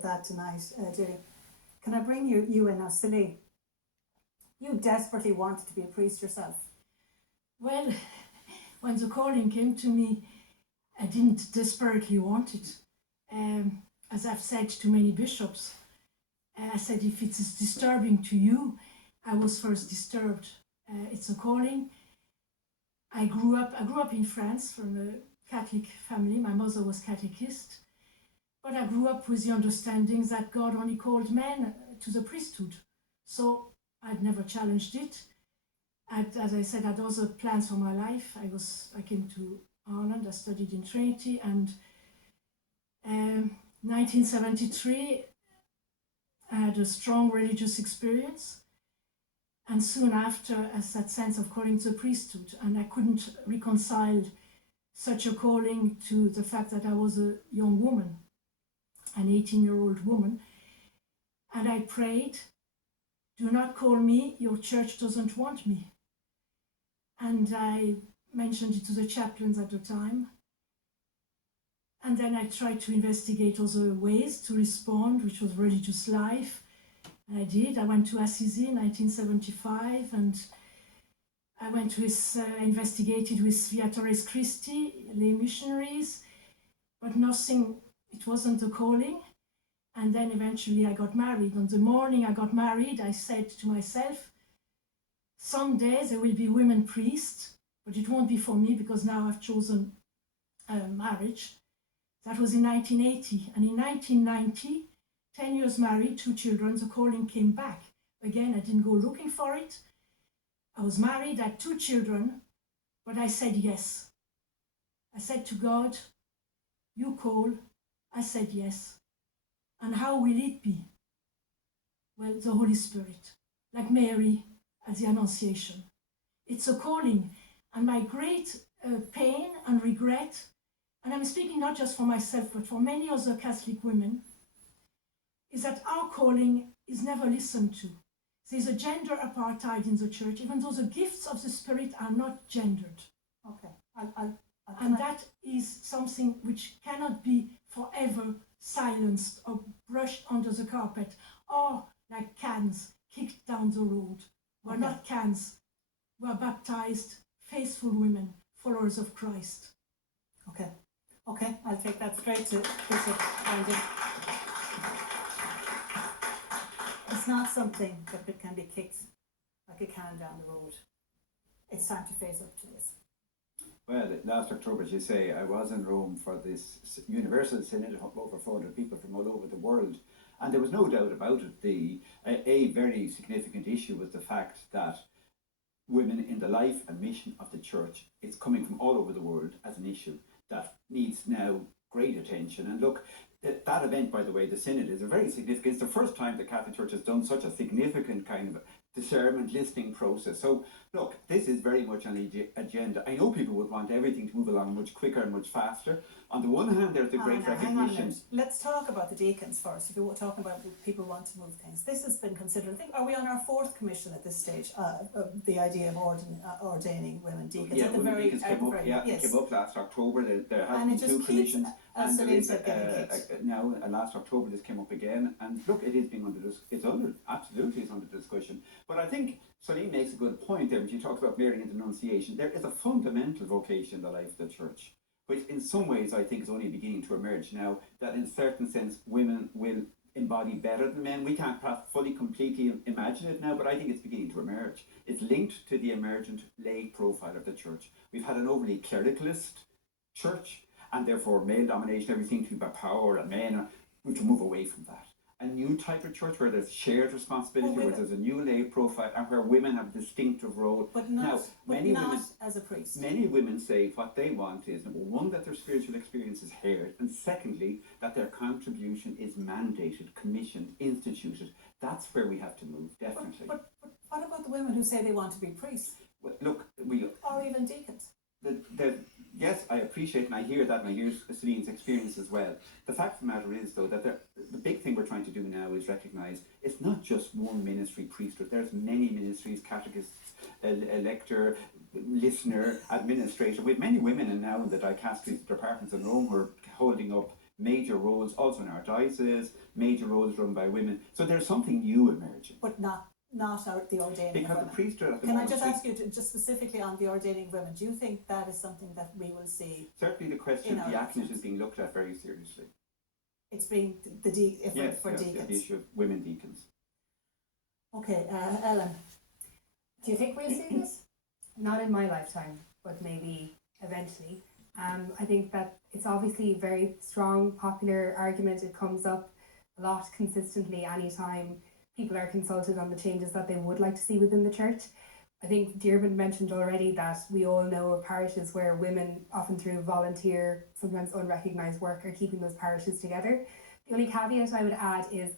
at that tonight, Julie. Can I bring you in now, Celine? You desperately wanted to be a priest yourself. Well, when the calling came to me, I didn't desperately want it. As I've said to many bishops, I said, if it is disturbing to you, I was first disturbed. It's a calling. I grew up in France from a Catholic family. My mother was catechist. But I grew up with the understanding that God only called men to the priesthood. So I'd never challenged it. As I said, I had other plans for my life. I came to Hannon, I studied in Trinity, and 1973, I had a strong religious experience. And soon after, as that sense of calling to the priesthood, and I couldn't reconcile such a calling to the fact that I was a young woman, an 18-year-old woman. And I prayed, do not call me, your church doesn't want me. And I mentioned it to the chaplains at the time. And then I tried to investigate other ways to respond, which was religious life. And I did. I went to Assisi in 1975, and I went investigated with Viatoris Christi, lay missionaries, but nothing, it wasn't a calling. And then eventually I got married. On the morning I got married, I said to myself, someday there will be women priests, but it won't be for me because now I've chosen marriage. That was in 1980. And in 1990, 10 years married, 2 children, the calling came back. Again, I didn't go looking for it. I was married, I had 2 children, but I said yes. I said to God, you call. I said yes. And how will it be? Well, the Holy Spirit, like Mary at the Annunciation. It's a calling. And my great pain and regret, and I'm speaking not just for myself, but for many other Catholic women, is that our calling is never listened to. There's a gender apartheid in the church, even though the gifts of the Spirit are not gendered. Okay. And that is something which cannot be forever silenced or brushed under the carpet, or like cans kicked down the road. We're not cans, we're baptized, faithful women, followers of Christ. Okay, I'll take that straight to Bishop Andy. It's not something that can be kicked like a can down the road. It's time to face up to this. Well, last October, as you say, I was in Rome for this Universal Synod, over 400 people from all over the world. And there was no doubt about it. A very significant issue was the fact that women in the life and mission of the church, it's coming from all over the world as an issue that needs now great attention. And look, that event, by the way, the Synod, is a very significant, it's the first time the Catholic Church has done such a significant kind of discernment listening process. So look, this is very much on the agenda. I know people would want everything to move along much quicker and much faster. On the one hand, there's the great recognition. Let's talk about the deacons first. If you're talking about people want to move things, this has been considered. I think, are we on our 4th commission at this stage? The idea of ordaining women deacons. Yeah, at the women very, deacons came up. Yes. It came up last October. There has and been 2 commissions, and there is now last October this came up again. And look, it is being absolutely under discussion. But I think Soline makes a good point there when she talks about Mary and the Annunciation. There is a fundamental vocation in the life of the church, which in some ways I think is only beginning to emerge now, that in a certain sense women will embody better than men. We can't perhaps fully, completely imagine it now, but I think it's beginning to emerge. It's linked to the emergent lay profile of the church. We've had an overly clericalist church, and therefore male domination, everything to be about power and men. We have to move away from that. A new type of church where there's shared responsibility, where there's a new lay profile, and where women have a distinctive role. But not women, as a priest. Many women say what they want is, number one, that their spiritual experience is heard, and secondly, that their contribution is mandated, commissioned, instituted. That's where we have to move, definitely. But what about the women who say they want to be priests? Well, look, or even deacons? Yes, I appreciate and I hear that, and I hear Celine's experience as well. The fact of the matter is, though, that the big thing we're trying to do now is recognise it's not just one ministry, priesthood. There's many ministries, catechists, lector, listener, administrator. We have many women now in the dicasteries departments in Rome who are holding up major roles also in our diocese, major roles run by women. So there's something new emerging. But not the ordaining Because of the women. priesthood at the Can I moment, just ask you, just specifically on the ordaining of women, do you think that is something that we will see? certainly the question in of our diaconate elections? is being looked at very seriously. It's being for deacons. The issue of women deacons. Okay, Ellen. Do you think we'll see this? Not in my lifetime, but maybe eventually. I think that it's obviously a very strong, popular argument. It comes up a lot consistently anytime people are consulted on the changes that they would like to see within the church. I think Deirdre mentioned already that we all know of parishes where women, often through volunteer, sometimes unrecognised work, are keeping those parishes together. The only caveat I would add is